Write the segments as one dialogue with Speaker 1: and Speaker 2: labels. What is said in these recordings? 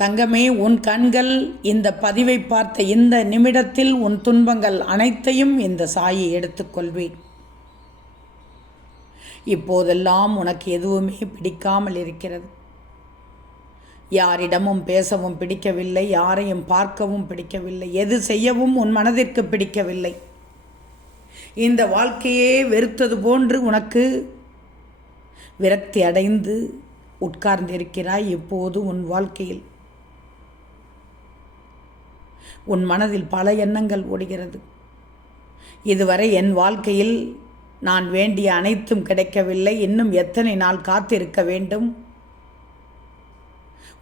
Speaker 1: தங்கமே உன் கண்கள் இந்த பதிவை பார்த்த இந்த நிமிடத்தில் உன் துன்பங்கள் அனைத்தையும் இந்த சாயை எடுத்துக்கொள்வேன் இப்போதெல்லாம் உனக்கு எதுவுமே பிடிக்காமல் இருக்கிறது. யாரிடமும் பேசவும் பிடிக்கவில்லை யாரையும் பார்க்கவும் பிடிக்கவில்லை எது செய்யவும் உன் மனதிற்கு பிடிக்கவில்லை. இந்த வாழ்க்கையே வெறுத்தது போன்று உனக்கு விரக்தி அடைந்து உட்கார்ந்திருக்கிறாய் இப்போது உன் வாழ்க்கையில். உன் மனதில் பல எண்ணங்கள் ஓடுகிறது. இதுவரை என் வாழ்க்கையில் நான் வேண்டிய அனைத்தும் கிடைக்கவில்லை. இன்னும் எத்தனை நாள் காத்திருக்க வேண்டும்?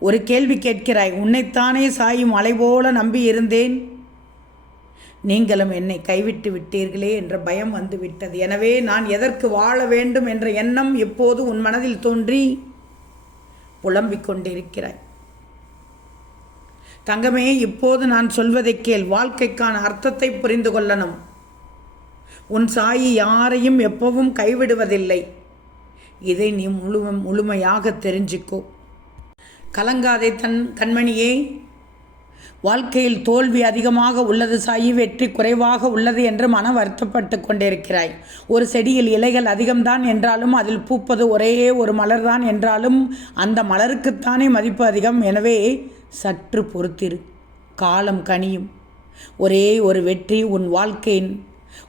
Speaker 1: ஒரு கேள்வி கேட்கிறாய் உன்னைத்தானே சாயும் அலை போல நம்பி இருந்தேன் நீங்களும் என்னை கைவிட்டு விட்டீர்களே என்ற பயம் வந்து விட்டது எனவே நான் எதற்கு வாழ வேண்டும் என்ற எண்ணம் எப்போது உன் மனதில் தோன்றி புலம்பிக் கொண்டிருக்கிறாய். தங்கமே இப்போது நான் சொல்வதை கேள். வாழ்க்கைக்கான அர்த்தத்தை புரிந்து கொள்ளணும். உன் சாயி யாரையும் எப்பவும் கைவிடுவதில்லை. இதை நீ முழு முழுமையாக தெரிஞ்சுக்கோ. கலங்காதே தன் கண்மணியே. வாழ்க்கையில் தோல்வி அதிகமாக உள்ளது சாயி வெற்றி குறைவாக உள்ளது என்று மன வருத்தப்பட்டு கொண்டிருக்கிறாய். ஒரு செடியில் இலைகள் அதிகம்தான் என்றாலும் அதில் பூப்பது ஒரே ஒரு மலர்தான் என்றாலும் அந்த மலருக்குத்தானே மதிப்பு அதிகம். எனவே சற்று பொறுத்திரு. காலம் கனியும். ஒரே ஒரு வெற்றி உன் வாழ்க்கையின்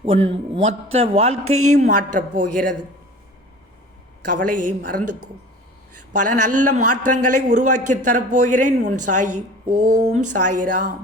Speaker 1: உன் மொத்த வாழ்க்கையையும் மாற்றப் போகிறது. கவலையை மறந்துக்கும் பல நல்ல மாற்றங்களை உருவாக்கி தரப்போகிறேன் உன் சாயி. ஓம் சாயிராம்.